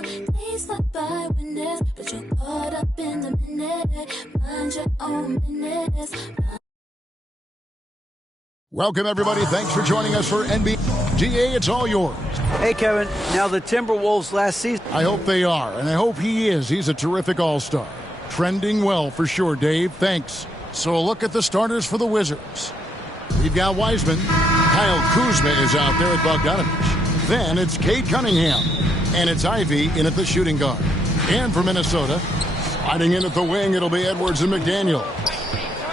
alone. Days slip by when there's, but you're caught up in the minute. Mind your own business. Welcome, everybody. Thanks for joining us for NBA. GA, it's all yours. Hey, Kevin. Now, the Timberwolves last season. I hope they are, and I hope he is. He's a terrific all-star. Trending well for sure, Dave. Thanks. So a look at the starters for the Wizards. We've got Wiseman. Kyle Kuzma is out there at Bogdanovich. Then it's Cade Cunningham. And it's Ivy in at the shooting guard. And for Minnesota, sliding in at the wing, it'll be Edwards and McDaniel.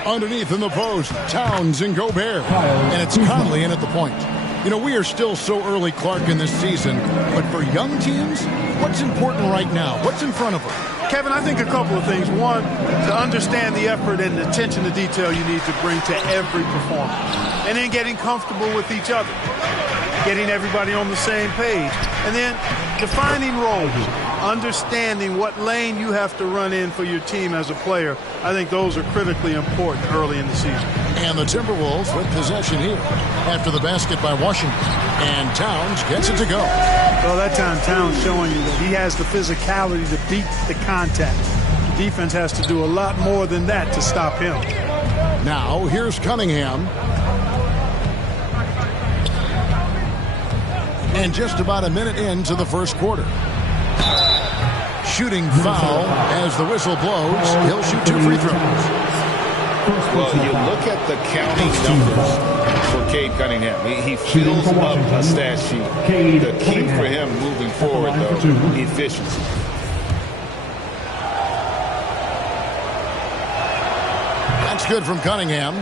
Underneath in the post, Towns and Gobert. And it's Conley in at the point. You know, we are still so early, Clark, in this season. But for young teams, what's important right now? What's in front of them? Kevin, I think a couple of things. One, to understand the effort and the attention to detail you need to bring to every performance. And then getting comfortable with each other. Getting everybody on the same page. And then defining roles. Understanding what lane you have to run in for your team as a player. I think those are critically important early in the season. And the Timberwolves with possession here after the basket by Washington. And Towns gets it to go. Well, that time Towns showing you that he has the physicality to beat the contact. The defense has to do a lot more than that to stop him. Now, here's Cunningham. And just about a minute into the first quarter. Shooting foul as the whistle blows. He'll shoot 2 free throws. Well, you look at the counting numbers for Cade Cunningham. He fills up a stat sheet. The key for him moving forward, though, efficiency. That's good from Cunningham.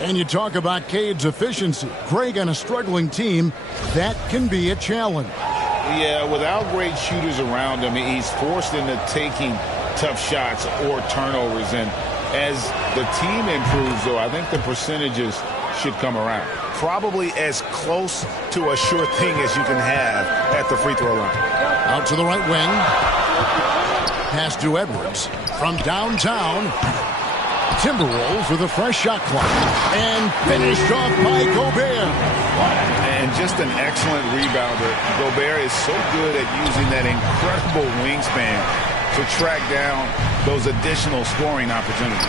And you talk about Cade's efficiency. Craig, on a struggling team, that can be a challenge. Yeah, without great shooters around him, he's forced into taking tough shots or turnovers. And as the team improves, though, I think the percentages should come around. Probably as close to a sure thing as you can have at the free throw line. Out to the right wing. Pass to Edwards from downtown. Timberwolves with a fresh shot clock. And finished off by Gobert. And just an excellent rebounder. Gobert is so good at using that incredible wingspan to track down those additional scoring opportunities.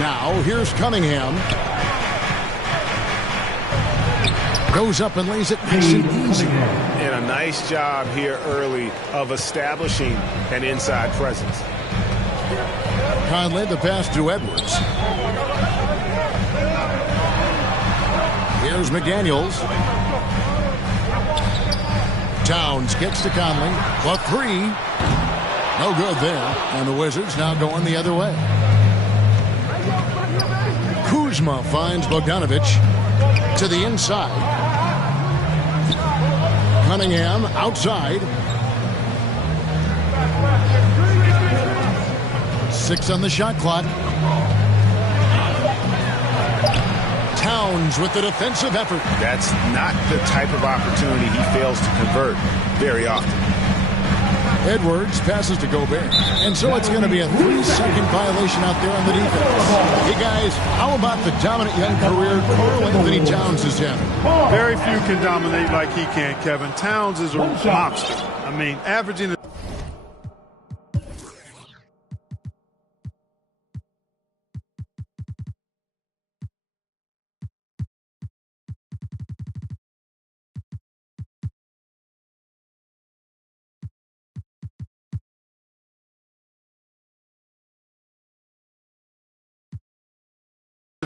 Now, here's Cunningham. Goes up and lays it nice and easy. And a nice job here early of establishing an inside presence. Conley, the pass to Edwards. Here's McDaniels. Towns gets to Conley. A 3. No good there. And the Wizards now going the other way. Kuzma finds Bogdanovich to the inside. Cunningham outside. 6 on the shot clock. Towns with the defensive effort. That's not the type of opportunity he fails to convert very often. Edwards passes to Gobert. And so it's going to be a 3-second violation out there on the defense. Hey, guys, how about the dominant young career Karl Anthony Towns has had? Very few can dominate like he can, Kevin. Towns is a monster. I mean, averaging...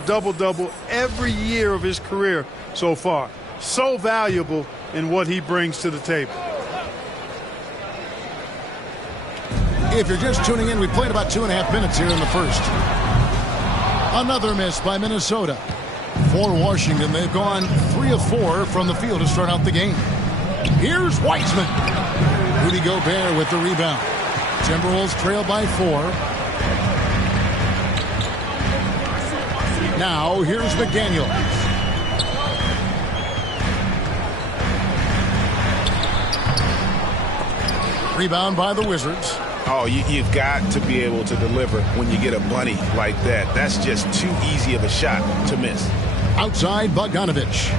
double-double every year of his career so far. So valuable in what he brings to the table. If you're just tuning in, we played about 2.5 minutes here in the first. Another miss by Minnesota. For Washington, they've gone 3 of 4 from the field to start out the game. Here's Wiseman. Rudy Gobert with the rebound. Timberwolves trail by 4. Now, here's McDaniel. Rebound by the Wizards. Oh, you've got to be able to deliver when you get a bunny like that. That's just too easy of a shot to miss. Outside, Bogdanovich.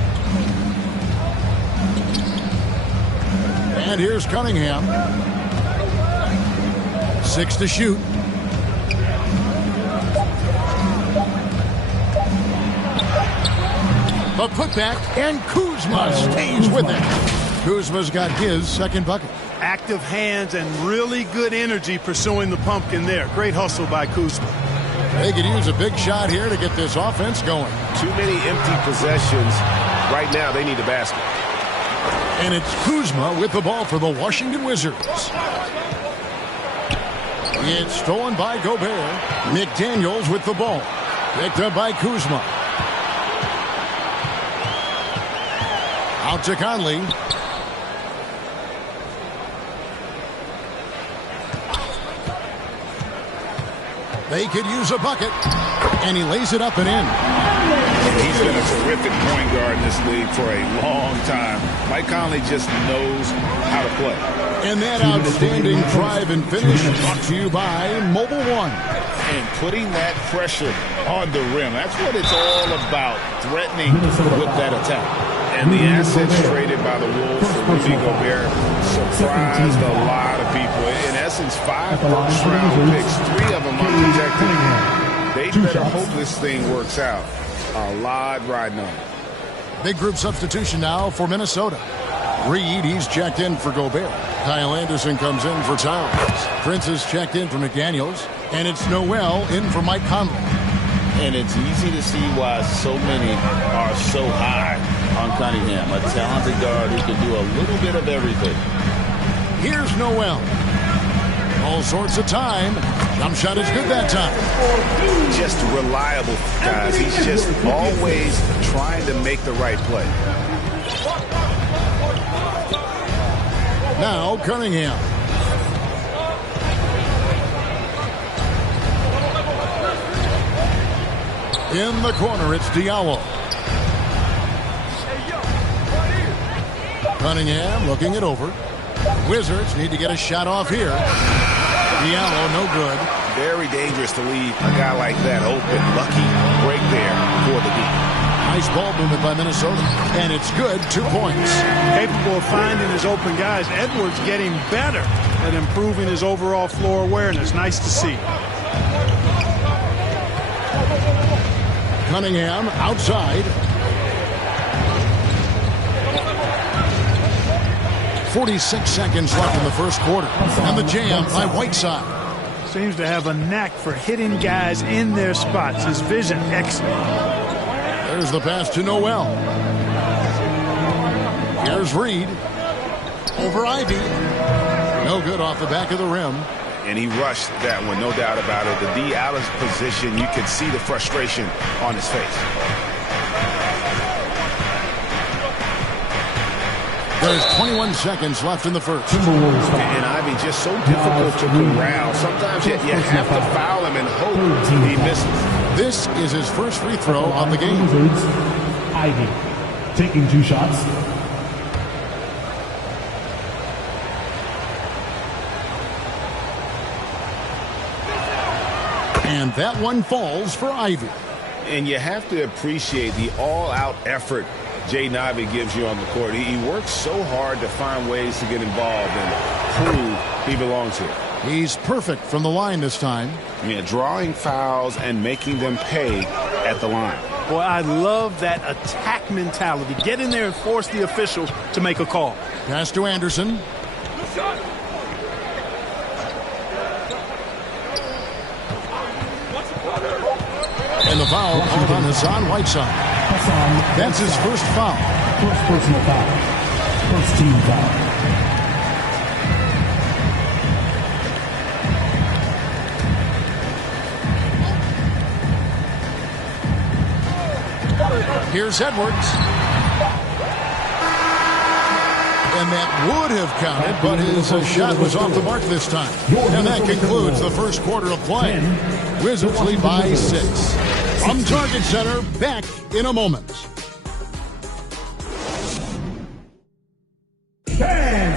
And here's Cunningham. 6 to shoot. A putback, and Kuzma stays with it. Kuzma's got his second bucket. Active hands and really good energy pursuing the pumpkin there. Great hustle by Kuzma. They could use a big shot here to get this offense going. Too many empty possessions. Right now, they need a basket. And it's Kuzma with the ball for the Washington Wizards. It's stolen by Gobert. McDaniels with the ball. Picked up by Kuzma. Out to Conley. They could use a bucket. And he lays it up and in. He's been a terrific point guard in this league for a long time. Mike Conley just knows how to play. And that outstanding drive and finish brought to you by Mobile One. And putting that pressure on the rim. That's what it's all about, threatening with that attack. And the assets traded by the Wolves for Rudy Gobert surprised a lot of people. In essence, 5 first-round picks, 3 of them unprotected. They better hope this thing works out. A lot riding on it. Big group substitution now for Minnesota. Reed, he's checked in for Gobert. Kyle Anderson comes in for Towers. Prince is checked in for McDaniels. And it's Noel in for Mike Conley. And it's easy to see why so many are so high on Cunningham. A talented guard who can do a little bit of everything. Here's Noel. All sorts of time. Jump shot is good that time. Just reliable, guys. He's just always trying to make the right play. Now Cunningham. In the corner, it's Diallo. Cunningham looking it over. Wizards need to get a shot off here. Diallo, no good. Very dangerous to leave a guy like that open. Lucky break there for the deep. Nice ball movement by Minnesota. And it's good, 2 points. Capable of finding his open guys. Edwards getting better at improving his overall floor awareness. Nice to see. Cunningham outside. 46 seconds left in the first quarter. And the jam by Whiteside. Seems to have a knack for hitting guys in their spots. His vision excellent. There's the pass to Noel. Here's Reed. Over Ivy. No good off the back of the rim. And he rushed that one, no doubt about it. The D out of position, you could see the frustration on his face. There's 21 seconds left in the first. And Ivy just so difficult to corral. Sometimes you have to foul him and hope he misses. This is his first free throw of the game. Ivy taking 2 shots. And that one falls for Ivy. And you have to appreciate the all-out effort Jaden Ivey gives you on the court. He works so hard to find ways to get involved and prove he belongs here. He's perfect from the line this time. Yeah, drawing fouls and making them pay at the line. Boy, I love that attack mentality. Get in there and force the official to make a call. Pass to Anderson. And the foul called on Hassan Whiteside. That's his first foul. First personal foul. First team foul. Here's Edwards. And that would have counted, but his shot was off the mark this time. And that concludes the first quarter of play. Wizards lead by 6. From Target Center, back in a moment. And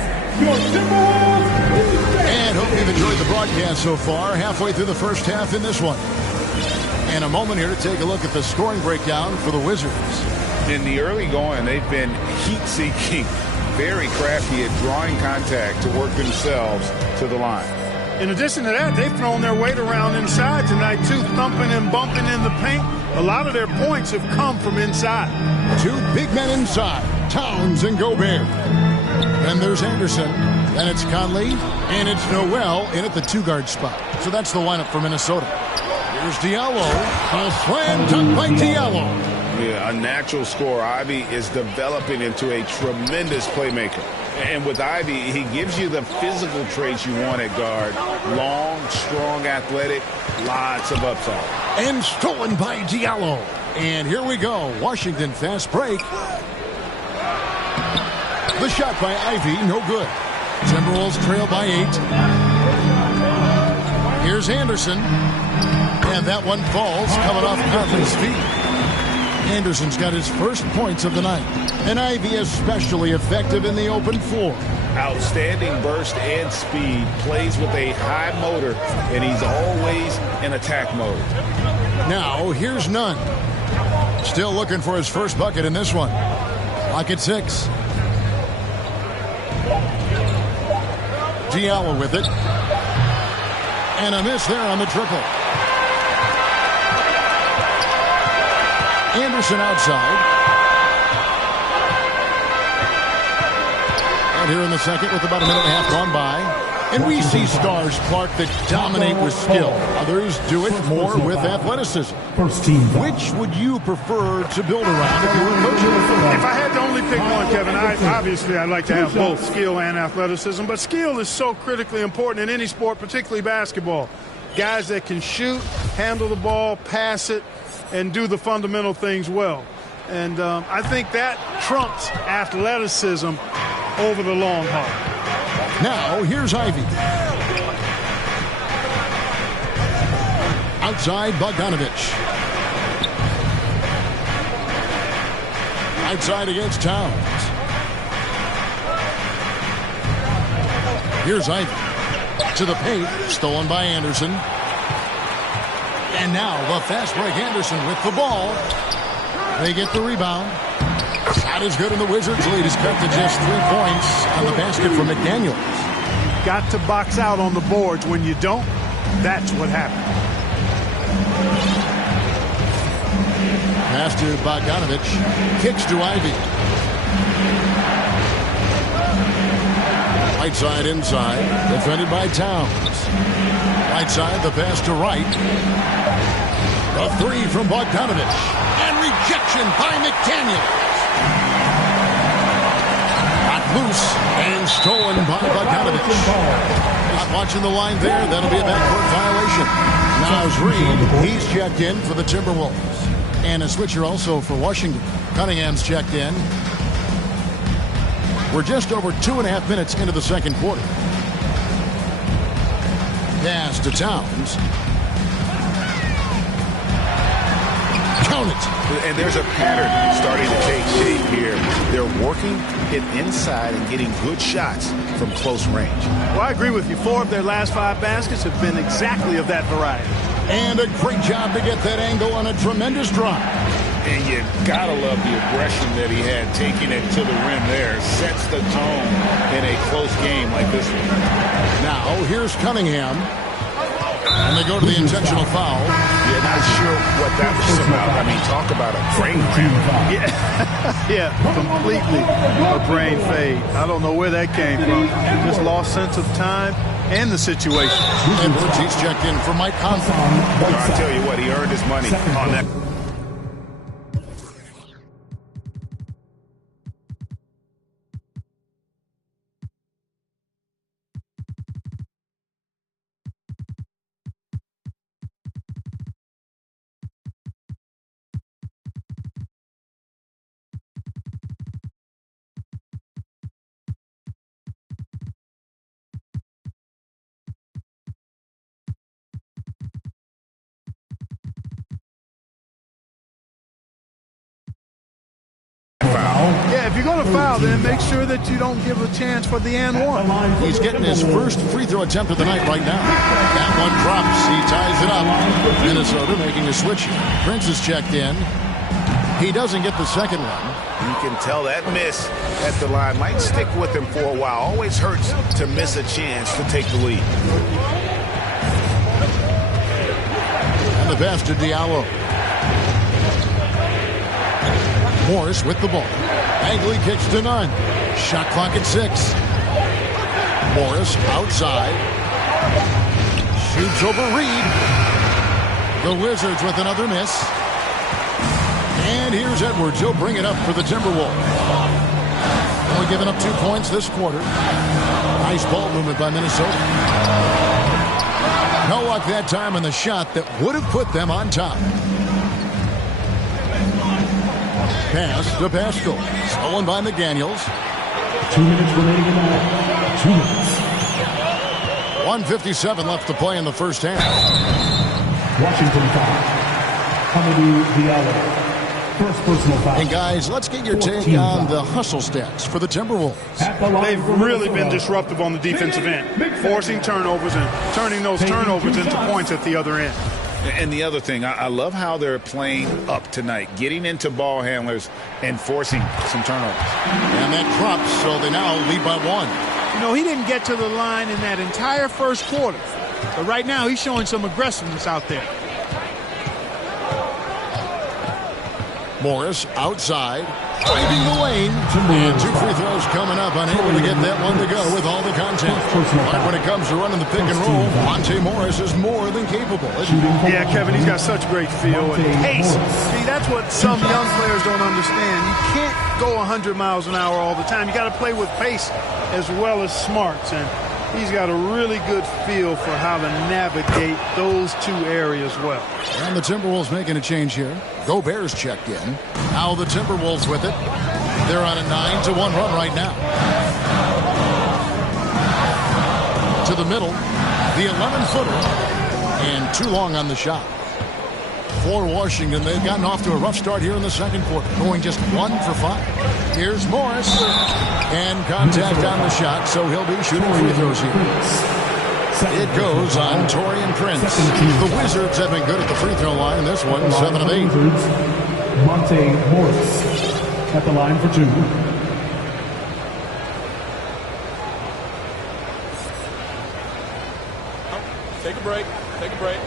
hope you've enjoyed the broadcast so far. Halfway through the first half in this one. And a moment here to take a look at the scoring breakdown for the Wizards. In the early going, they've been heat-seeking very crafty at drawing contact to work themselves to the line. In addition to that, they've thrown their weight around inside tonight, too, thumping and bumping in the paint. A lot of their points have come from inside. Two big men inside, Towns and Gobert. Then there's Anderson, then it's Conley, and it's Noel in at the two-guard spot. So that's the lineup for Minnesota. Here's Diallo, a slam dunk by Diallo. Yeah, a natural scorer. Ivy is developing into a tremendous playmaker. And with Ivy, he gives you the physical traits you want at guard. Long, strong, athletic, lots of upside. And stolen by Diallo. And here we go. Washington fast break. The shot by Ivy, no good. Timberwolves trail by 8. Here's Anderson. And that one falls, coming off Conley's feet. Anderson's got his first points of the night. And Ivy especially effective in the open floor. Outstanding burst and speed. Plays with a high motor, and he's always in attack mode. Now, here's Nunn. Still looking for his first bucket in this one. Clock at 6. Diallo with it. And a miss there on the triple. Anderson outside. And here in the second with about a minute and a half gone by. And we see stars, Clark, that dominate with skill. Others do it more with athleticism. Which would you prefer to build around if you were coaching? If I had to only pick one, Kevin, obviously I'd like to have both skill and athleticism. But skill is so critically important in any sport, particularly basketball. Guys that can shoot, handle the ball, pass it, and do the fundamental things well. And I think that trumps athleticism over the long haul. Now, here's Ivy. Outside, Bogdanovich. Outside against Towns. Here's Ivy. To the paint, stolen by Anderson. And now the fast break Anderson with the ball. They get the rebound. Shot is good, and the Wizards lead is cut to just 3 points on the basket from McDaniels. Got to box out on the boards. When you don't, that's what happens. Pass to Bogdanovich. Kicks to Ivy. Right side inside. Defended by Towns. Right side, the pass to Wright. The three from Bogdanovich. And rejection by McDaniels. Got loose and stolen by Bogdanovich. Not watching the line there. That'll be a backcourt violation. Now is Reed. He's checked in for the Timberwolves. And a switcher also for Washington. Cunningham's checked in. We're just over 2.5 minutes into the second quarter. Pass to Towns. Count it. And there's a pattern starting to take shape here. They're working it inside and getting good shots from close range. Well, I agree with you. 4 of their last 5 baskets have been exactly of that variety. And a great job to get that angle on a tremendous drive. And you gotta love the aggression that he had taking it to the rim there. Sets the tone in a close game like this one. Now, here's Cunningham. And they go to the intentional foul. Yeah, not sure what that was about. I mean, talk about a brain fade. Yeah, completely a brain fade. I don't know where that came from. Just lost sense of time and the situation. And he's checked in for Mike Conley. I'll tell you what, he earned his money on that. Yeah, if you're going to foul, then make sure that you don't give a chance for the and one. He's getting his first free throw attempt of the night right now. That one drops. He ties it up. Minnesota making a switch. Prince is checked in. He doesn't get the second one. You can tell that miss at the line might stick with him for a while. Always hurts to miss a chance to take the lead. And the pass to Diallo. Morris with the ball. Bagley kicks to none. Shot clock at 6. Morris outside. Shoots over Reed. The Wizards with another miss. And here's Edwards. He'll bring it up for the Timberwolves. Only giving up 2 points this quarter. Nice ball movement by Minnesota. No luck that time on the shot that would have put them on top. Pass to Pascal. Stolen by McDaniels. 2 minutes remaining in the half. 2 minutes. 1:57 left to play in the first half. Washington foul. Hamidou Diallo. First personal foul. And guys, let's get your take on the hustle stats for the Timberwolves. They've really been disruptive on the defensive end, forcing turnovers and turning those turnovers into points at the other end. And the other thing, I love how they're playing up tonight, getting into ball handlers and forcing some turnovers. And that drops, so they now lead by 1. You know, he didn't get to the line in that entire first quarter. But right now, he's showing some aggressiveness out there. Morris outside, driving the lane. And 2 free throws coming up, unable to get that one to go with all the contact. But when it comes to running the pick and roll, Monte Morris is more than capable. Yeah, Kevin, he's got such great feel and pace. See, that's what some young players don't understand. You can't go 100 miles an hour all the time. You got to play with pace as well as smarts. And he's got a really good feel for how to navigate those 2 areas well. And the Timberwolves making a change here. Gobert's checked in. Now the Timberwolves with it. They're on a 9-1 run right now. To the middle. The 11-footer. And too long on the shot. For Washington, they've gotten off to a rough start here in the second quarter. Going just 1 for 5. Here's Morris. And contact on the shot, so he'll be shooting free throws here. It goes on Taurean Prince. The Wizards have been good at the free throw line in this one, 7 of 8. Monte Morris at the line for 2. Take a break. Take a break.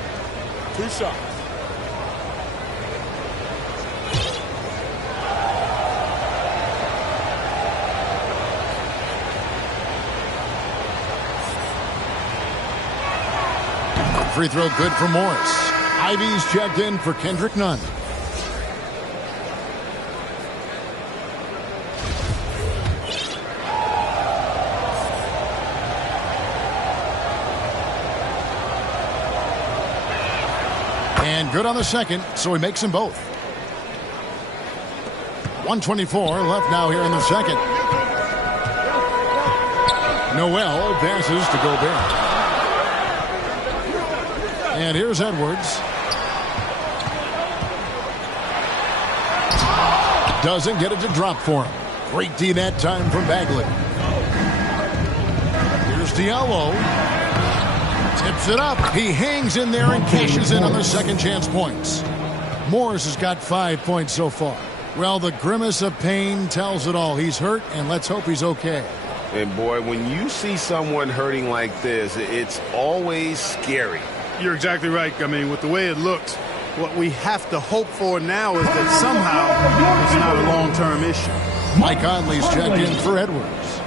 2 shots. Free throw good for Morris. Ivy's checked in for Kendrick Nunn. And good on the second, so he makes them both. 1:24 left now here in the second. Noel passes to Gobert. And here's Edwards. Doesn't get it to drop for him. Great D that time from Bagley. Here's Diallo. Tips it up. He hangs in there and cashes in on the second chance points. Morris has got 5 points so far. Well, the grimace of pain tells it all. He's hurt, and let's hope he's okay. And boy, when you see someone hurting like this, it's always scary. You're exactly right. I mean, with the way it looks, what we have to hope for now is that somehow it's not a long-term issue. Mike Conley's checked in for Edwards.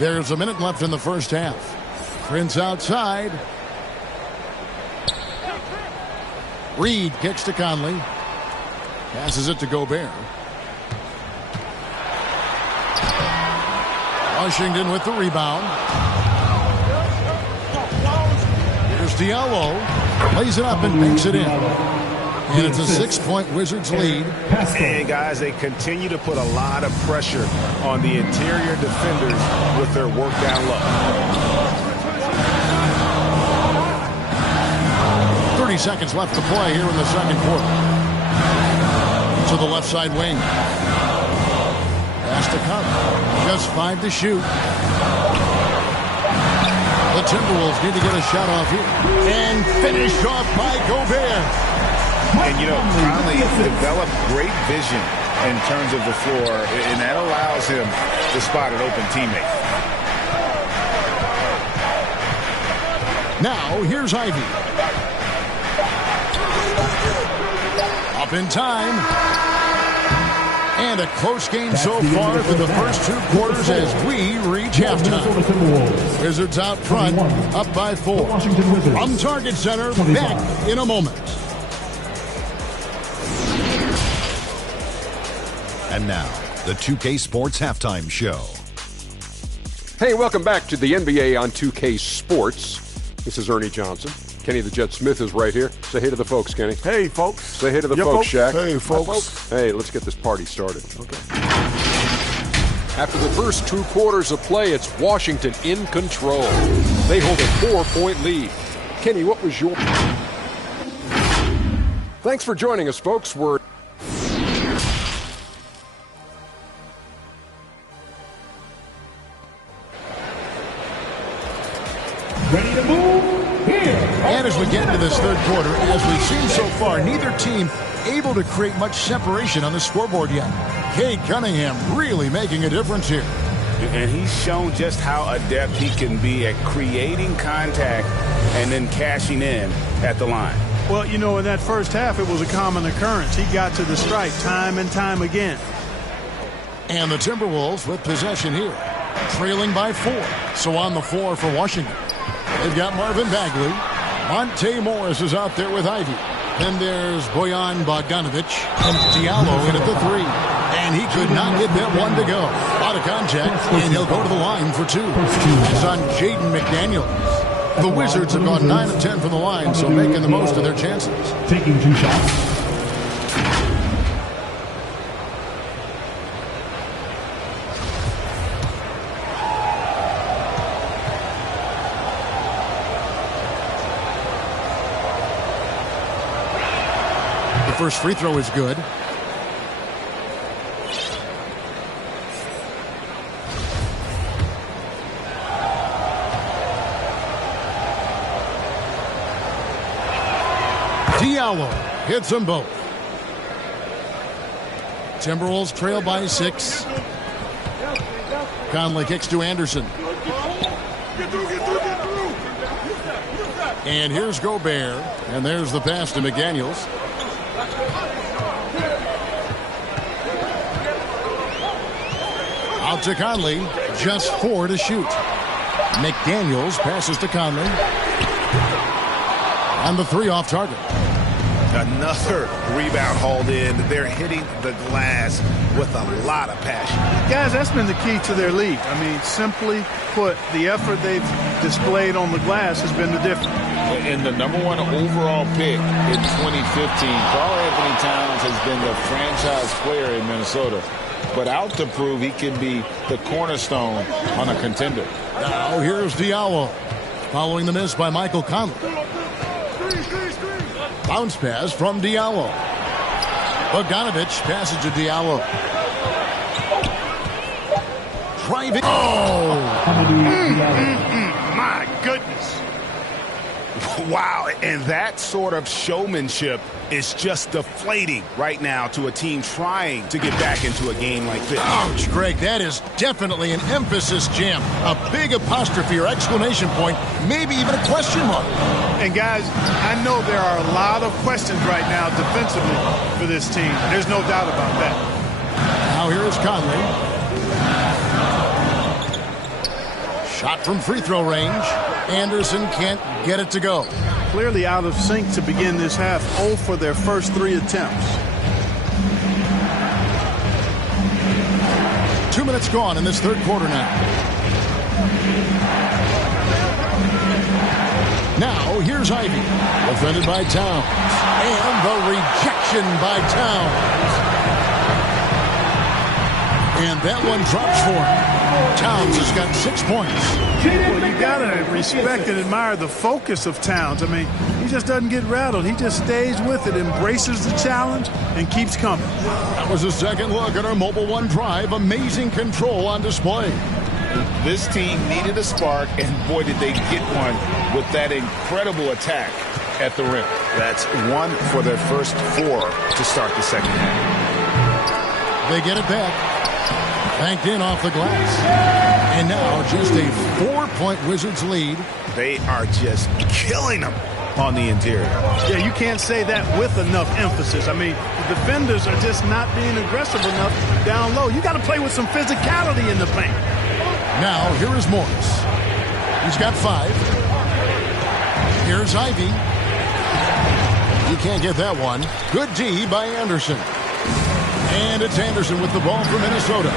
There's a minute left in the first half. Prince outside. Reed kicks to Conley. Passes it to Gobert. Washington with the rebound. Here's Diallo. Plays it up and makes it in. And it's a 6-point Wizards lead. And guys, they continue to put a lot of pressure on the interior defenders with their work down low. 30 seconds left to play here in the second quarter. To the left side wing. Pass to Cup. Just 5 to shoot. The Timberwolves need to get a shot off here. And finished off by Gobert. And, Conley developed great vision in terms of the floor, and that allows him to spot an open teammate. Now, here's Ivy. Up in time. And a close game so far through the first 2 quarters as we reach halftime. Wizards out front, up by 4. From Target Center, back in a moment. And now, the 2K Sports Halftime Show. Hey, welcome back to the NBA on 2K Sports. This is Ernie Johnson. Kenny the Jet Smith is right here. Say hey to the folks, Kenny. Hey, folks. Say hey to the folks, Shaq. Hey, folks. Hey, let's get this party started. Okay. After the first 2 quarters of play, it's Washington in control. They hold a 4-point lead. Kenny, what was your... Thanks for joining us, folks. We're... Ready to move? And as we get into this third quarter, as we've seen so far, neither team able to create much separation on the scoreboard yet. Cade Cunningham really making a difference here. And he's shown just how adept he can be at creating contact and then cashing in at the line. Well, in that first half, it was a common occurrence. He got to the stripe time and time again. And the Timberwolves with possession here, trailing by 4. So on the floor for Washington. They've got Marvin Bagley. Monte Morris is out there with Ivy. Then there's Bojan Bogdanovic and Diallo in at the 3. And he could not get that one to go. Out of contact, and he'll go to the line for 2. It's on Jaden McDaniels. The Wizards have gone 9 of 10 from the line, so making the most of their chances. Taking 2 shots. First free throw is good. Diallo hits them both. Timberwolves trail by 6. Conley kicks to Anderson. And here's Gobert. And there's the pass to McDaniels. Out to Conley, just 4 to shoot. McDaniels passes to Conley. And the 3 off target. Another rebound hauled in. They're hitting the glass with a lot of passion. Guys, that's been the key to their lead. I mean, simply put, the effort they've displayed on the glass has been the difference. And the number 1 overall pick in 2015, Karl Anthony Towns has been the franchise player in Minnesota. But out to prove he can be the cornerstone on a contender. Now here's Diallo. Following the miss by Michael Conley. Bounce pass from Diallo. Bogdanovic passes to Diallo. Driving. Oh! My goodness. Wow, and that sort of showmanship is just deflating right now to a team trying to get back into a game like this. Ouch, Greg, that is definitely an emphasis jam. A big apostrophe or exclamation point, maybe even a question mark. And guys, I know there are a lot of questions right now defensively for this team. There's no doubt about that. Now here is Conley. Shot from free throw range. Anderson can't get it to go. Clearly out of sync to begin this half. 0 for their first 3 attempts. 2 minutes gone in this third quarter now. Now here's Ivy. Defended by Towns. And the rejection by Towns. And that one drops for him. Towns has got 6 points. Well, you got to respect and admire the focus of Towns. I mean, he just doesn't get rattled. He just stays with it, embraces the challenge, and keeps coming. That was a second look at our Mobile One drive. Amazing control on display. This team needed a spark, and boy, did they get one with that incredible attack. at the rim. That's 1 for their first 4 to start the second half. They get it back. Banked in off the glass. And now just a 4-point Wizards lead. They are just killing them on the interior. Yeah, you can't say that with enough emphasis. I mean, the defenders are just not being aggressive enough down low. You got to play with some physicality in the paint. Now, here is Morris. He's got 5. Here's Ivy. He can't get that one. Good D by Anderson. And it's Anderson with the ball for Minnesota.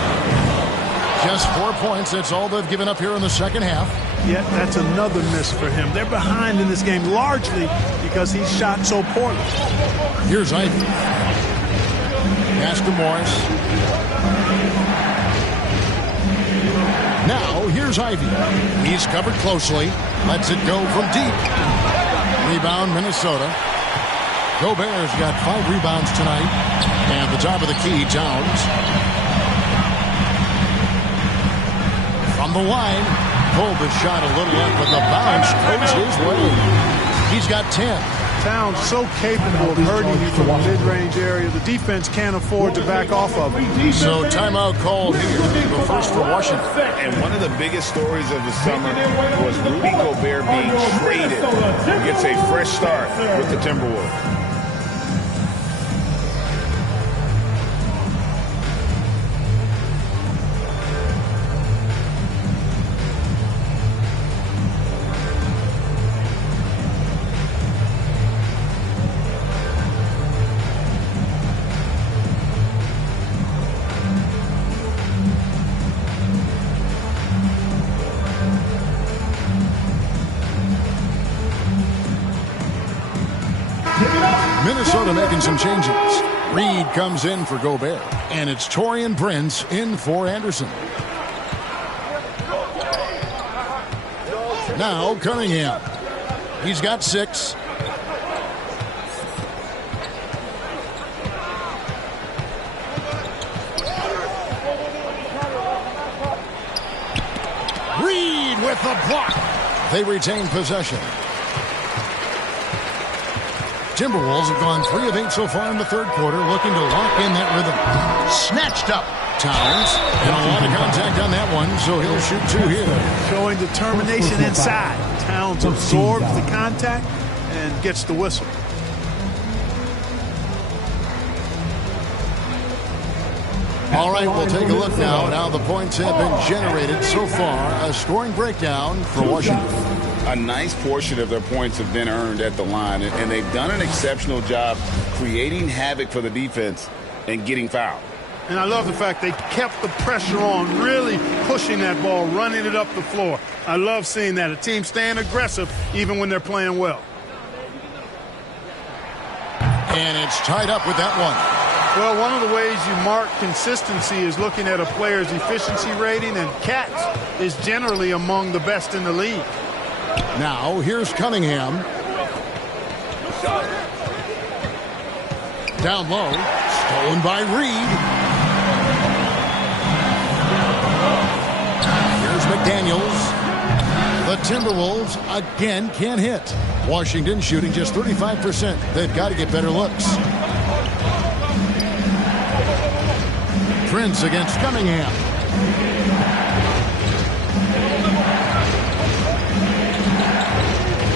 Just 4 points. That's all they've given up here in the second half. Yeah, that's another miss for him. They're behind in this game largely because he shot so poorly. Here's Ivy. Pass to Morris. Now, here's Ivy. He's covered closely. Lets it go from deep. Rebound, Minnesota. Gobert's got 5 rebounds tonight. And at the top of the key, Towns. From the line. Pulled the shot a little up, but the bounce goes his way. He's got 10. Towns so capable of hurting you from the mid-range area. The defense can't afford to back off of him. So timeout called here. The first for Washington. And one of the biggest stories of the summer was Rudy Gobert being traded. He gets a fresh start with the Timberwolves. Minnesota making some changes. Reed comes in for Gobert. And it's Taurean Prince in for Anderson. Now Cunningham. He's got 6. Reed with the block. They retain possession. Timberwolves have gone 3 of 8 so far in the third quarter, looking to lock in that rhythm. Snatched up. Towns, and a lot of contact on that one, so he'll shoot 2 here. Showing determination inside. Towns absorbs the contact and gets the whistle. All right, we'll take a look now at how the points have been generated so far. A scoring breakdown for Washington. A nice portion of their points have been earned at the line, and they've done an exceptional job creating havoc for the defense and getting fouled. And I love the fact they kept the pressure on, really pushing that ball, running it up the floor. I love seeing that. A team staying aggressive even when they're playing well. And it's tied up with that one. Well, one of the ways you mark consistency is looking at a player's efficiency rating, and Katz is generally among the best in the league. Now, here's Cunningham. Down low. Stolen by Reed. Here's McDaniels. The Timberwolves again can't hit. Washington shooting just 35%. They've got to get better looks. Prince against Cunningham.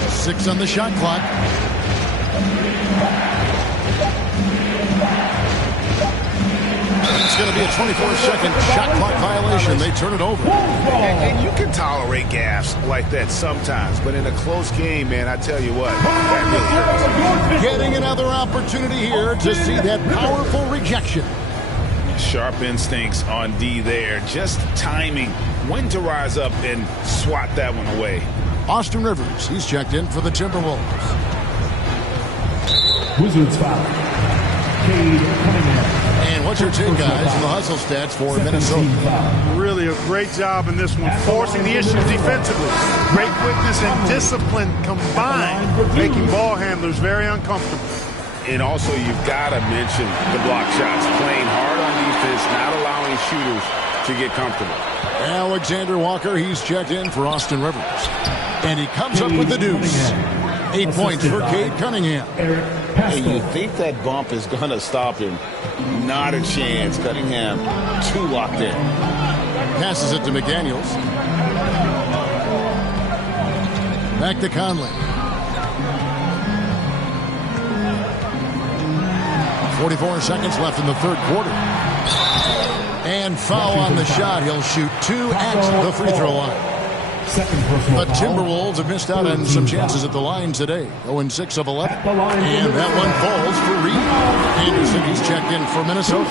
Six on the shot clock. It's going to be a 24-second shot clock violation. They turn it over. And you can tolerate gaffes like that sometimes, but in a close game, man, I tell you what, that really hurts. Getting another opportunity here to see that powerful rejection. Sharp instincts on D there. Just timing when to rise up and swat that one away. Austin Rivers, he's checked in for the Timberwolves. Wizards foul. Cade Cunningham. And what's your take, guys, on the hustle stats for Minnesota? Really a great job in this one, forcing the issues defensively. Great quickness and discipline combined, making ball handlers very uncomfortable. And also, you've got to mention the block shots. Playing hard on defense, not allowing shooters to get comfortable. Alexander Walker, he's checked in for Austin Rivers. And he comes up with the deuce. 8 points for Cade Cunningham. And you think that bump is going to stop him. Not a chance. Cunningham too locked in. Passes it to McDaniels. Back to Conley. 44 seconds left in the third quarter. And foul on the shot. He'll shoot 2 at the free throw line. The Timberwolves have missed out on some chances at the line today. 0-6 of 11. And that one falls for Reed. Anderson, he's checked in for Minnesota.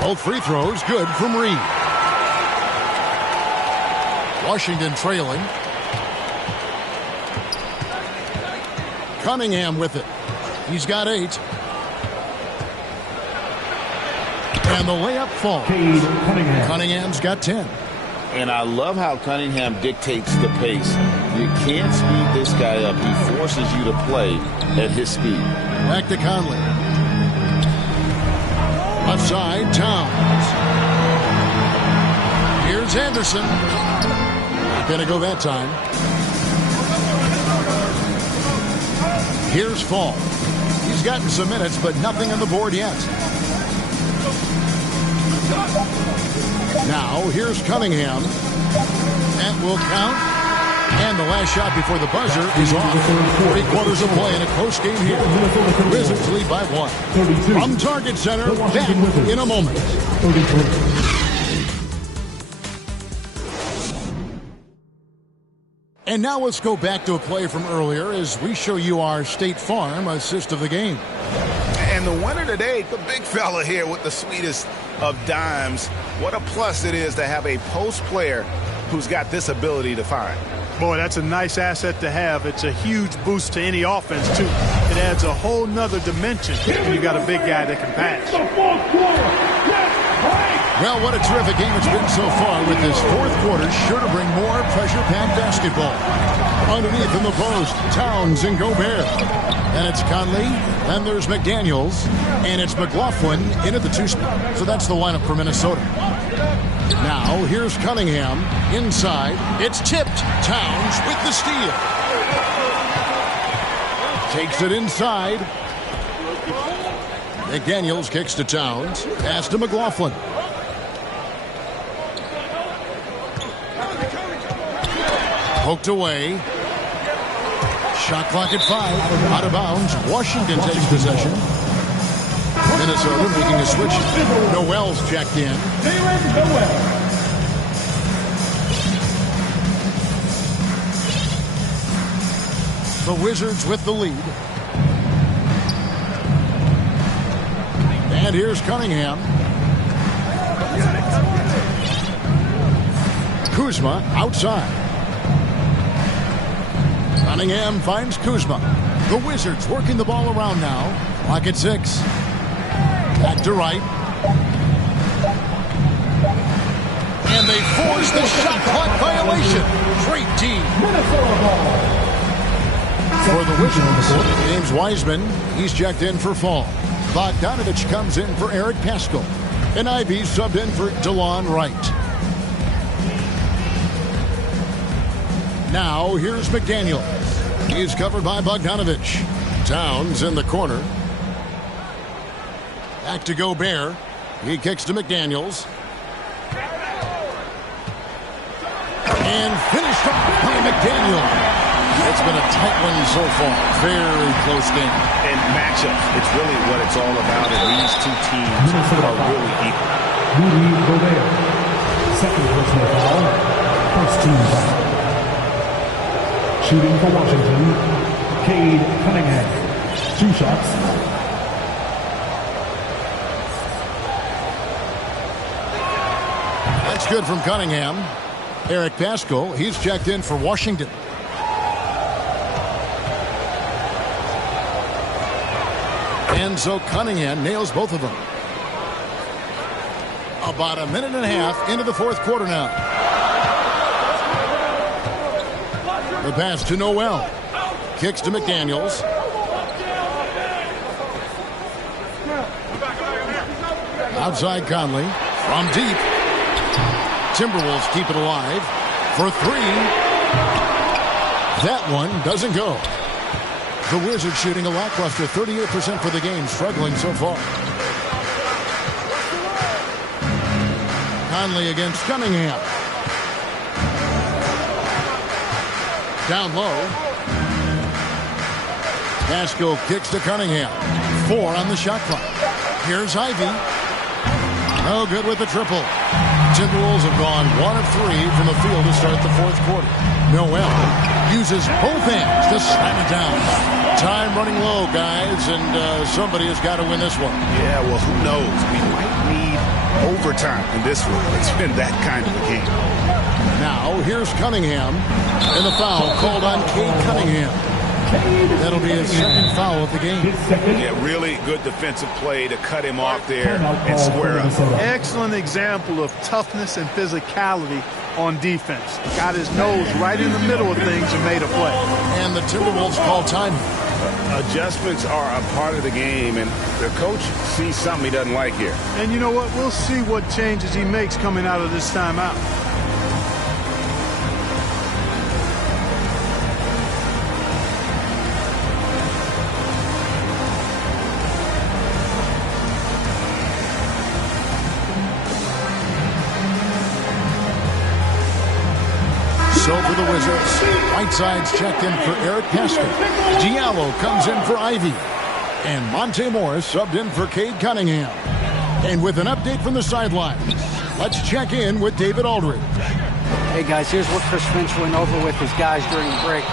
Both free throws good from Reed. Washington trailing. Cunningham with it. He's got 8. And the layup falls. Cunningham's got 10. And I love how Cunningham dictates the pace. You can't speed this guy up. He forces you to play at his speed. Back to Conley. Left side, Towns. Here's Anderson. Not going to go that time. Here's Fall. He's gotten some minutes, but nothing on the board yet. Now, here's Cunningham. That will count. And the last shot before the buzzer is off. 3 quarters of play in a close game here. Wizards lead by 1. From Target Center, back in a moment. And now let's go back to a play from earlier as we show you our State Farm assist of the game. And the winner today, the big fella here with the sweetest of dimes. What a plus it is to have a post player who's got this ability to find. Boy, that's a nice asset to have. It's a huge boost to any offense, too. It adds a whole nother dimension when you got a big guy that can pass. Well, what a terrific game it's been so far, with this fourth quarter sure to bring more pressure-packed basketball. Underneath in the post, Towns and Gobert. And it's Conley, and there's McDaniels, and it's McLaughlin in at the 2 spot. So that's the lineup for Minnesota. Now, here's Cunningham inside. It's tipped. Towns with the steal. Takes it inside. McDaniels kicks to Towns. Pass to McLaughlin. Poked away. Shot clock at 5. Out of bounds. Washington takes possession. Minnesota making a switch. Noel's checked in. The Wizards with the lead. And here's Cunningham. Kuzma outside. Cunningham finds Kuzma. The Wizards working the ball around now. Clock at 6. Back to right. And they force the shot clock violation. Great team. For the Wizards, James Wiseman, he's checked in for Fall. Bogdanovich comes in for Eric Paschal. And Ivy subbed in for DeLon Wright. Now, here's McDaniels. He's covered by Bogdanovich. Towns in the corner. Back to Gobert. He kicks to McDaniels. And finished off by McDaniels. It's been a tight one so far. Very close game. And matchups, it's really what it's all about. And these two teams are really equal. Rudy Gobert. Second personal foul. First team foul. Shooting for Washington, Cade Cunningham. 2 shots. That's good from Cunningham. Eric Paschal, he's checked in for Washington. And so Cunningham nails both of them. About a minute and a half into the fourth quarter now. The pass to Noel. Kicks to McDaniels. Outside Conley. From deep. Timberwolves keep it alive. For 3. That one doesn't go. The Wizards shooting a lackluster 38% for the game, struggling so far. Conley against Cunningham. Down low. Pascal kicks to Cunningham. 4 on the shot clock. Here's Ivy. No good with the triple. Timberwolves have gone 1 of 3 from the field to start the fourth quarter. Noel uses both hands to slam it down. Time running low, guys, and somebody has got to win this one. Yeah, well, who knows? We might need overtime in this one. It's been that kind of a game. Now, here's Cunningham, and the foul called on Cade Cunningham. That'll be his second foul of the game. Yeah, really good defensive play to cut him off there and square up. Excellent example of toughness and physicality on defense. Got his nose right in the middle of things and made a play. And the Timberwolves call time. Adjustments are a part of the game, and the coach sees something he doesn't like here. And you know what? We'll see what changes he makes coming out of this timeout. So for the Wizards, Whiteside's checked in for Eric Pascal. Diallo comes in for Ivy. And Monte Morris subbed in for Cade Cunningham. And with an update from the sidelines, let's check in with David Aldridge. Hey, guys, here's what Chris Finch went over with his guys during the break.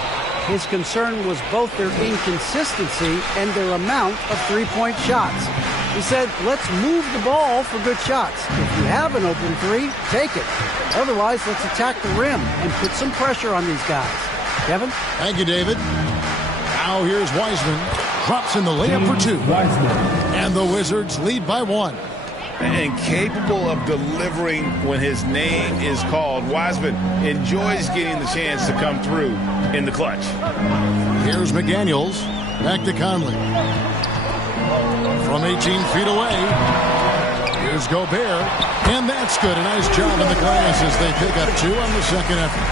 His concern was both their inconsistency and their amount of three-point shots. He said, let's move the ball for good shots. If you have an open three, take it. Otherwise, let's attack the rim and put some pressure on these guys. Kevin? Thank you, David. Now here's Wiseman. Drops in the layup for 2. And the Wizards lead by 1. And capable of delivering when his name is called. Wiseman enjoys getting the chance to come through in the clutch. Here's McDaniels. Back to Conley. From 18 feet away. Here's Gobert. And that's good. A nice job in the glass as they pick up 2 on the second effort.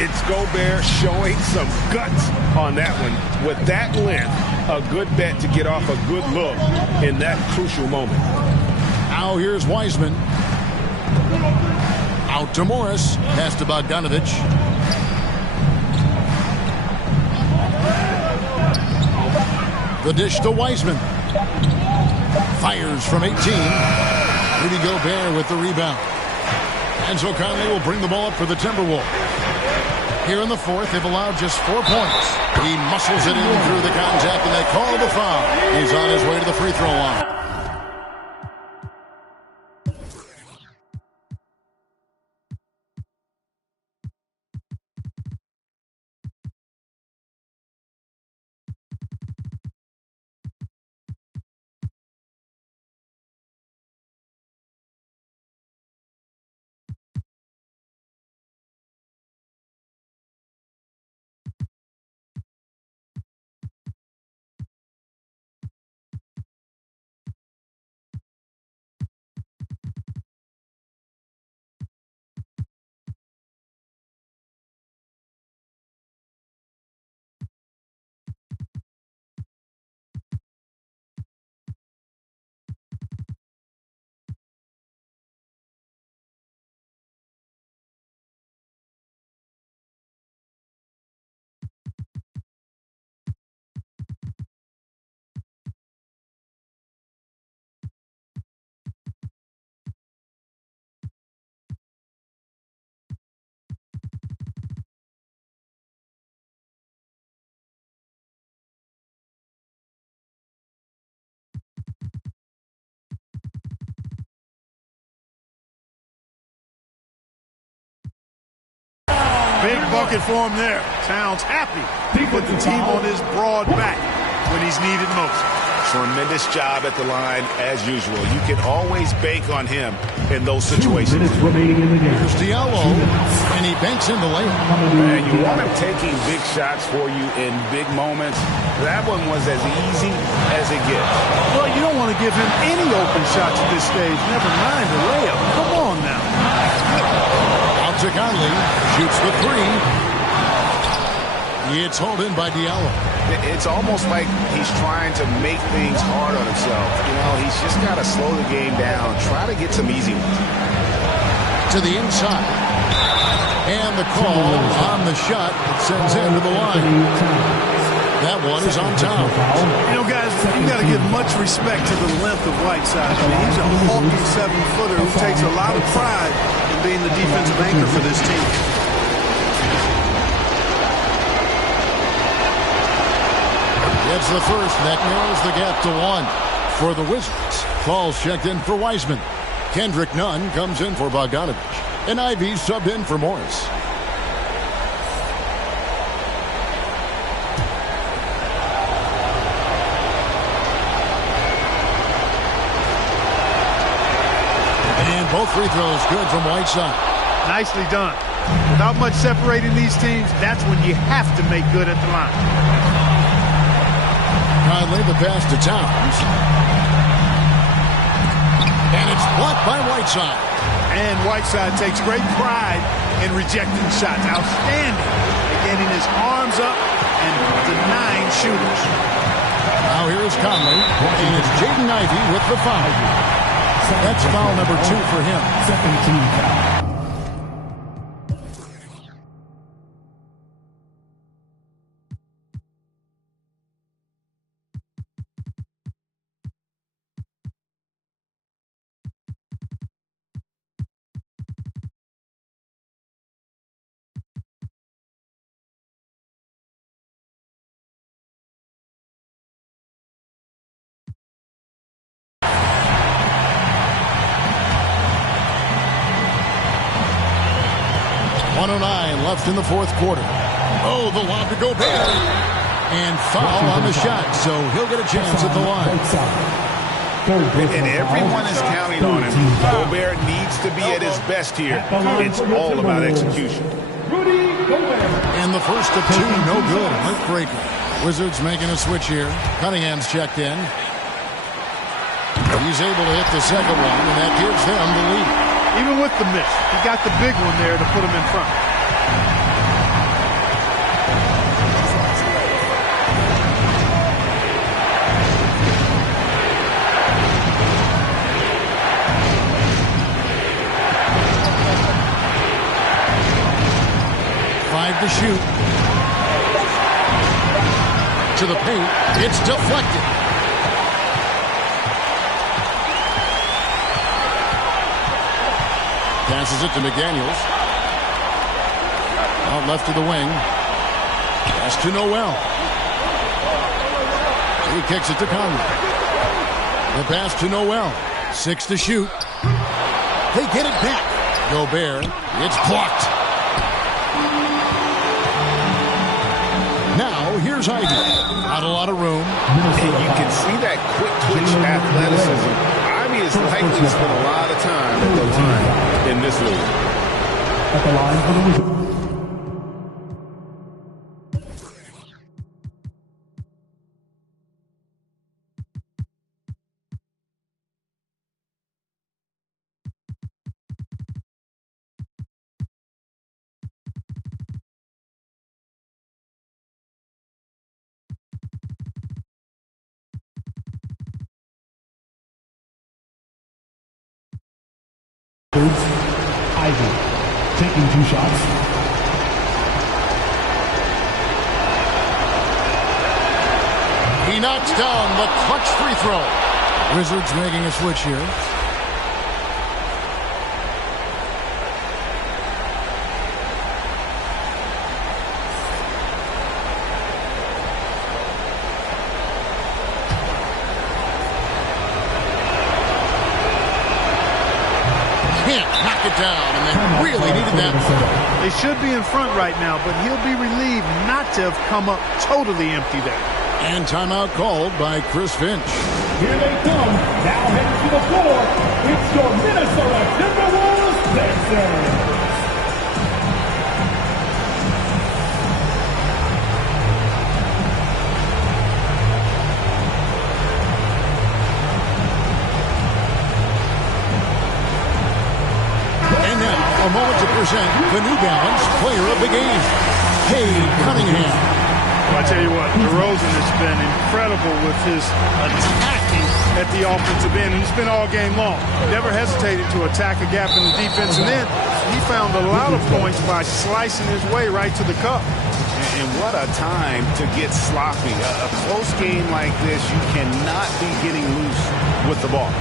It's Gobert showing some guts on that one. With that length, a good bet to get off a good look in that crucial moment. Now here's Wiseman. Out to Morris. Pass to Bogdanovich. The dish to Wiseman. Fires from 18. Rudy Gobert with the rebound. And so Conley will bring the ball up for the Timberwolves. Here in the fourth, they've allowed just 4 points. He muscles it in through the contact, and they call the foul. He's on his way to the free throw line. Big bucket for him there. Towns happy to put the team on his broad back when he's needed most. Tremendous job at the line as usual. You can always bank on him in those situations. Here's Diallo, and he banks in the layup. And you want him taking big shots for you in big moments. That one was as easy as it gets. Well, you don't want to give him any open shots at this stage. Never mind the layup. Come on now. Out to Conley. Shoots the 3. It's hauled in by Diallo. It's almost like he's trying to make things hard on himself. You know, he's just got to slow the game down, try to get some easy ones. To the inside. And the call on the shot that sends him to the line. That one is on top. You know, guys, you got to give much respect to the length of Whiteside. I mean, he's a hulking 7-footer who takes a lot of pride in being the defensive anchor for this team. It's the first, and that narrows the gap to 1 for the Wizards. Falls checked in for Wiseman. Kendrick Nunn comes in for Bogdanovich. And Ivy subbed in for Morris. And both free throws good from Whiteside. Nicely done. Without much separating these teams, that's when you have to make good at the line. Conley the pass to Towns. And it's blocked by Whiteside. And Whiteside takes great pride in rejecting shots. Outstanding at getting his arms up and denying shooters. Now here's Conley. And it's Jaden Ivey with the foul. That's foul number 2 for him. Second team foul. Left in the fourth quarter. Oh, the lob to Gobert. And foul on the shot, so he'll get a chance at the line. And everyone is counting on him. Gobert needs to be at his best here. It's all about execution. And the first of 2, no good. Heartbreaker. Wizards making a switch here. Cunningham's checked in. He's able to hit the second one, and that gives them the lead. Even with the miss, he got the big one there to put him in front. To shoot. To the paint. It's deflected. Passes it to McDaniels. Out left to the wing. Pass to Noel. He kicks it to Conley. The pass to Noel. 6 to shoot. They get it back. Gobert. It's blocked. Now, here's Ivy. Not a lot of room. And you can see that quick twitch athleticism. Ivy is likely to spend a lot of time at the line in this league. At the line for the Wizards. Ivy taking 2 shots. He knocks down the clutch free throw. Wizards making a switch here. Knock it down, and they really needed that one. They should be in front right now, but he'll be relieved not to have come up totally empty there. And timeout called by Chris Finch. Here they come, now heading to the floor. It's your Minnesota Timberwolves Pacers. A moment to present the New Balance Player of the Game, Cade Cunningham. I tell you what, DeRozan has been incredible with his attacking at the offensive end, and it's been all game long. Never hesitated to attack a gap in the defense, and then he found a lot of points by slicing his way right to the cup. And what a time to get sloppy. A close game like this, you cannot be getting loose with the ball.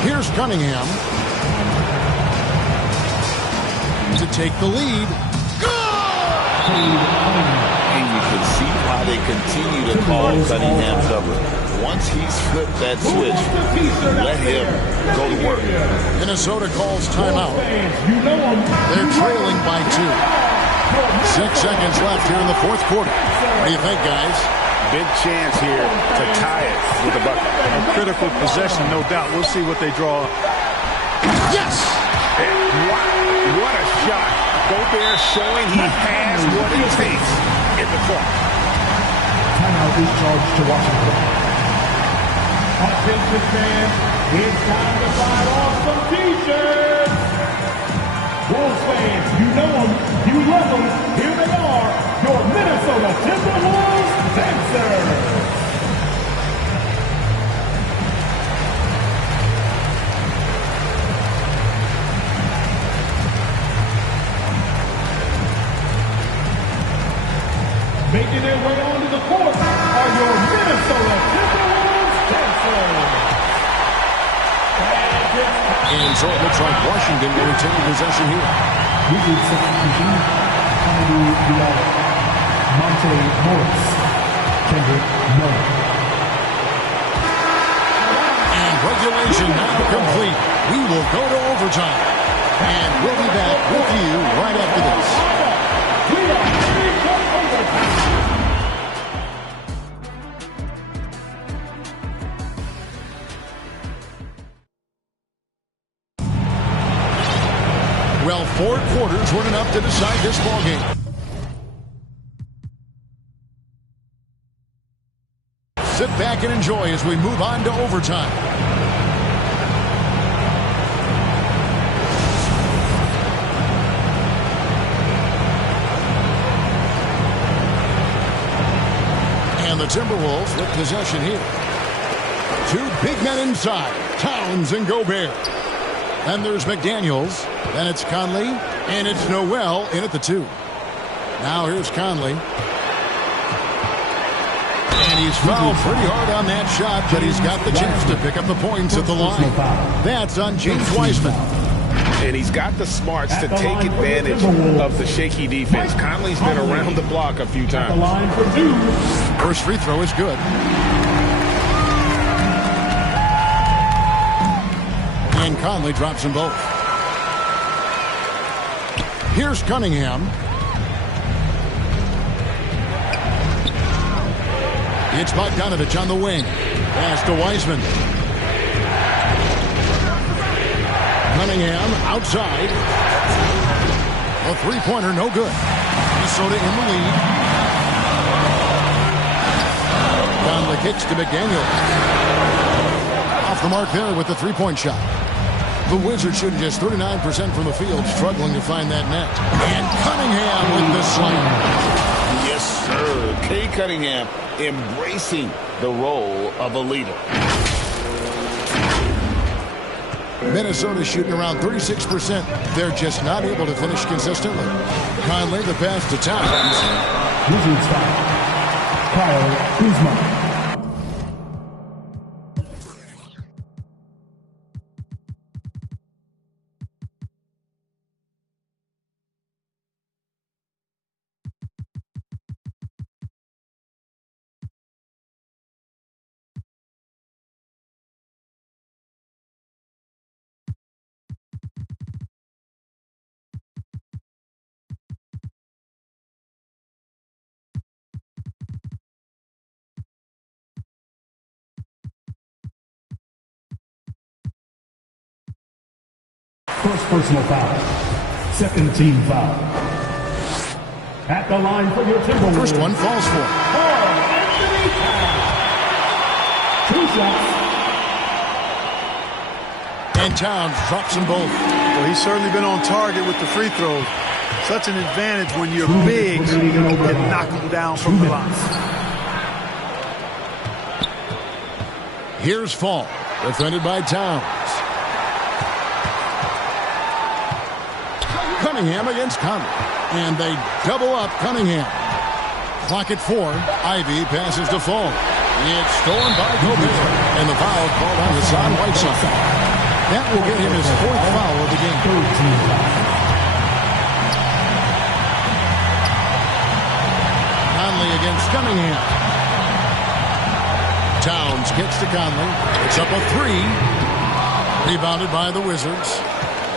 Here's Cunningham to take the lead. And you can see why they continue to call Cunningham cover. Once he's flipped that switch, let him go to work. Minnesota calls timeout. They're trailing by 2. 6 seconds left here in the fourth quarter. What do you think, guys? Big chance here to tie it with a bucket. A critical possession, no doubt. We'll see what they draw up. Yes! Wow, what a shot. Gobert showing he has what it takes in the corner. Timeout is charged to Washington. Attention fans, it's time to buy off some t-shirts. Wolves fans, you know them, you love them. Here they are, your Minnesota Timberwolves dancers. Making their way onto the court are your Minnesota Timberwolves dancers. And so it looks like Washington will retain possession here. Wizards substitution, Hamidou Diallo, Monte Morris, Kendrick Nunn. And regulation now complete. We will go to overtime. And we'll be back with you right after this. We are ready for overtime. Well, 4 quarters weren't enough to decide this ballgame. Sit back and enjoy as we move on to overtime. And the Timberwolves with possession here. 2 big men inside, Towns and Gobert. And there's McDaniels, then it's Conley, and it's Noel in at the 2. Now here's Conley. And he's fouled pretty hard on that shot, but he's got the chance to pick up the points at the line. That's on James Wiseman. And he's got the smarts to take advantage of the shaky defense. Conley's been around the block a few times. First free throw is good. And Conley drops them both. Here's Cunningham. It's Bogdanovich on the wing. Pass to Wiseman. Cunningham outside. A three-pointer, no good. Minnesota in the lead. Conley kicks to McDaniel. Off the mark there with the three-point shot. The Wizards shooting just 39% from the field, struggling to find that net. And Cunningham with the slam. Yes, sir. Kay Cunningham embracing the role of a leader. Minnesota shooting around 36%. They're just not able to finish consistently. Conley, the pass to Towns. Wizards foul. Kyle Kuzma. First personal foul. Second team foul. At the line for your Timberwolves. First one falls for. Anthony Towns. 2 shots. And Towns drops them both. Well, he's certainly been on target with the free throws. Such an advantage when you're big, you can knock them down from the line. Here's Fall, defended by Towns. Cunningham against Conley. And they double up Cunningham. Clock at 4. Ivy passes to Fall. It's stolen by Gobert. And the foul called on Hassan Whiteside. That will get him his 4th foul of the game. Conley against Cunningham. Towns gets to Conley. It's up a 3. Rebounded by the Wizards.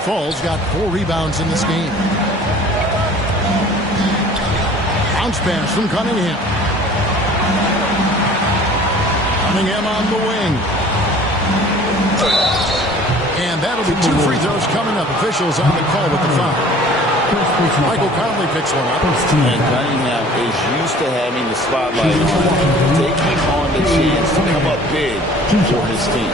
Fall's got 4 rebounds in this game. Bounce pass from Cunningham. Cunningham on the wing. And that'll be 2 free throws coming up. Officials on the call with the foul. Michael Conley picks one up. And Cunningham is used to having the spotlight on, taking on the chance to come up big for his team.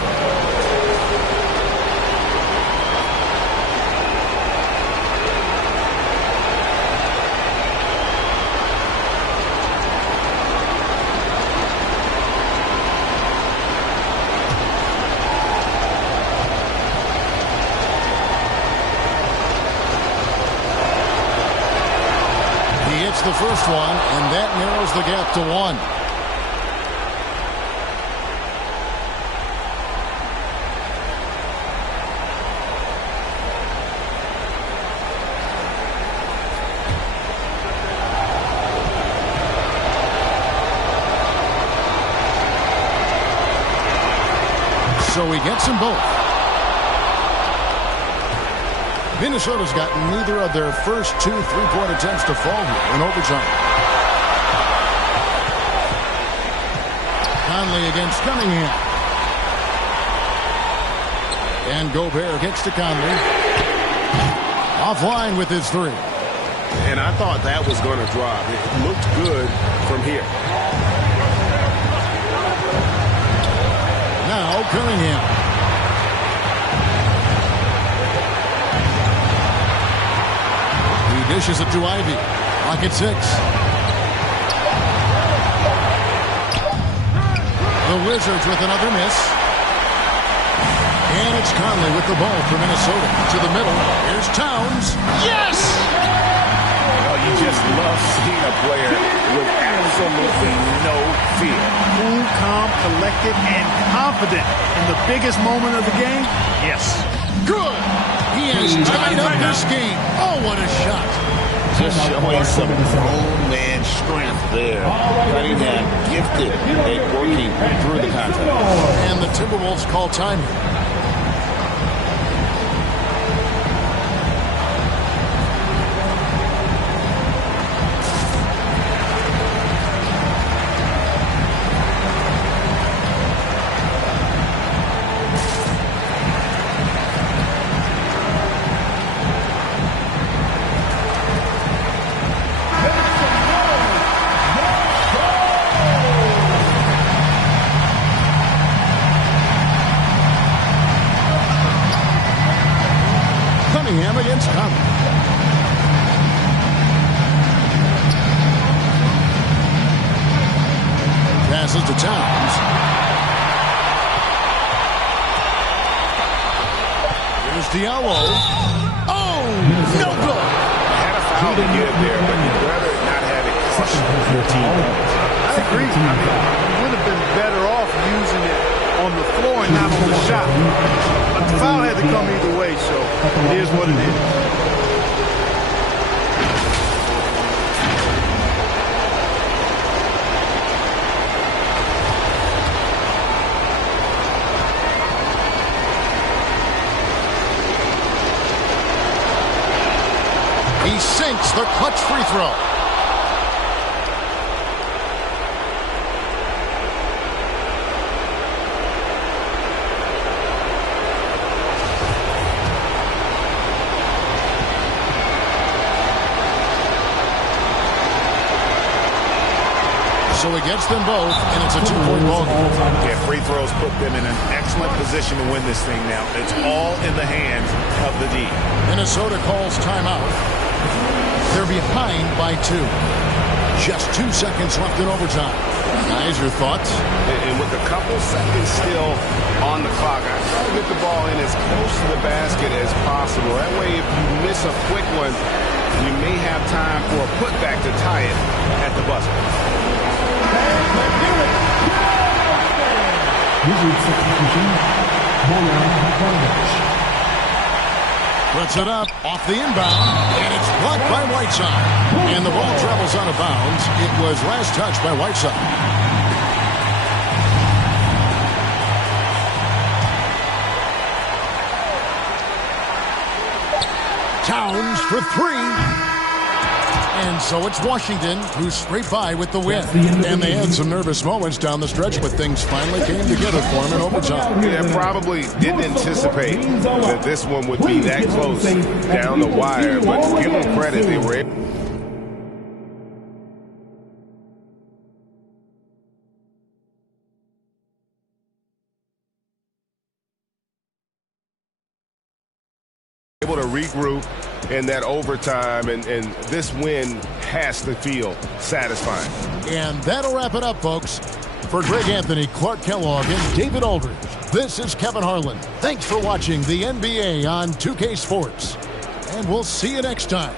The first one, and that narrows the gap to 1. So he gets them both. Minnesota's got neither of their first 2 3-point attempts to fall here in overtime. Conley against Cunningham. And Gobert gets to Conley. Offline with his 3. And I thought that was going to drop. It looked good from here. Now Cunningham. Dishes it to Ivy. Clock at 6. The Wizards with another miss. And it's Conley with the ball for Minnesota. To the middle. Here's Towns. Yes! Oh, you just love seeing a player with absolutely no fear. Cool, calm, collected, and confident in the biggest moment of the game. Yes. Good. He has tied up this game. Oh, what a shot. Just showing some grown man strength there. Cunningham gifted at working through the contact. And the Timberwolves call time. Against Conley. Passes to Towns. Here's Diallo. Oh, no good. Had a foul to get there, but you'd rather not have it crush your team. I agree. You would have been better off using it on the floor and not on the shot. But the foul had to come either way, so it is what it is. He sinks the clutch free throw. So he gets them both, and it's a 2-point ball game. Yeah, free throws put them in an excellent position to win this thing now. It's all in the hands of the D. Minnesota calls timeout. They're behind by 2. Just 2 seconds left in overtime. Guys, your thoughts? And with a couple seconds still on the clock, I try to get the ball in as close to the basket as possible. That way, if you miss a quick one, you may have time for a putback to tie it at the buzzer. Puts it up off the inbound, and it's blocked by Whiteside. And the ball travels out of bounds. It was last touched by Whiteside. Towns for 3. And so it's Washington who scraped by with the win. And they had some nervous moments down the stretch, but things finally came together for them in overtime. Yeah, probably didn't anticipate that this one would be that close down the wire, but to give them credit, they were able to regroup in that overtime, and this win has to feel satisfying. And that'll wrap it up, folks. For Greg Anthony, Clark Kellogg, and David Aldridge, this is Kevin Harlan. Thanks for watching the NBA on 2K Sports. And we'll see you next time.